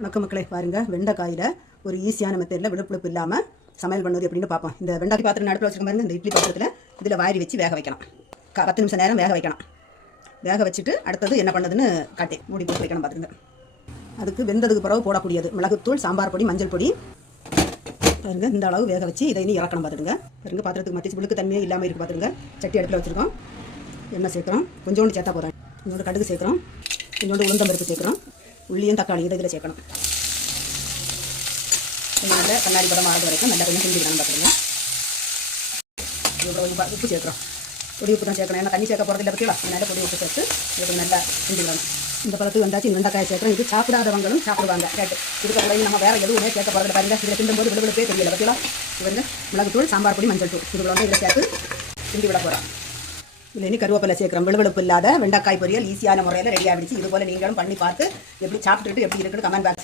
வணக்கம் மக்களே, பாருங்க வெண்டைக்காயில் ஒரு ஈஸியான மெத்தடில் விழுப்புழுப்பு இல்லாமல் சமையல் பண்ணுவது எப்படின்னு பார்ப்போம். இந்த வெண்டைக்காய் பாத்திரம் அடுப்பில் வச்சுருக்க பாருங்க, இந்த இட்லி பாத்திரத்தில் இதில் வாரி வச்சு வேக வைக்கணும். 10 நிமிஷம் நேரம் வேக வைக்கணும். வேக வச்சுட்டு அடுத்தது என்ன பண்ணுதுன்னு காட்டி மூடி போட்டு வைக்கணும். பார்த்துங்க, அதுக்கு வெந்ததுக்கு பிறகு போடக்கூடியது மிளகுத்தூள், சாம்பார் பொடி, மஞ்சள் பொடி. பாருங்க, இந்த அளவு வேக வச்சு இதை இனி இறக்கணும். பார்த்துடுங்க, பாருங்க பாத்திரத்துக்கு மத்திச்சு விழுக்கு தன்மையே இல்லாமல் இருக்குது. பார்த்துருங்க, சட்டி அடுப்பில் வச்சுருக்கோம். எண்ணெய் சேர்க்குறோம், கொஞ்சோண்டு சேர்த்தா போதும். கொஞ்சோண்டு கடுகு சேர்க்குறோம், கொஞ்சோண்டு உளுந்தம்பருப்பு சேர்க்குறோம், உள்ளியும் தக்காளி இதில் சேர்க்கணும். நல்ல கண்ணாடி படம் ஆகிறது வரைக்கும் நல்லா கொஞ்சம் செஞ்சுக்கணும். பார்த்துருங்க, கொஞ்சம் உப்பு சேர்க்குறோம். பொடி உப்பு தான் சேர்க்கணும், ஏன்னா தண்ணி சேர்க்க போகிறதில்ல பற்றியா, அதனால் பொடி உப்பு சேர்த்து இதை நல்லா செஞ்சுக்கணும். இந்த பழத்துக்கு வந்தாச்சு வெண்டைக்காய் சேர்க்குறோம். இது சாப்பிடாதவங்களும் சாப்பிடுவாங்க. கேட்டு இதுக்கு நம்ம வேறு எதுவுமே சேர்க்க போகிறது பாருங்க. இதில் திண்டும்போது விடுவிடுப்பே தெரியல பற்றியா. இவங்க மிளகுத்தூள், சாம்பார் பொடி, மஞ்சள் தூள் இதுக்குள்ள வந்து இதில் சேர்த்து கிண்டி விட போகிறோம். இல்லை இனி கருவேப்பிலை சேர்க்குறோம். விழுவிழுப்பு இல்லாத வெண்டைக்காய் பொரியல் ஈஸியான முறையில் ரெடி ஆகிடுச்சு. இது போல் நீங்களும் பண்ணி பார்த்து எப்படி சாப்பிட்டுட்டு எப்படி இருக்குன்னு கமெண்ட் பாக்ஸ்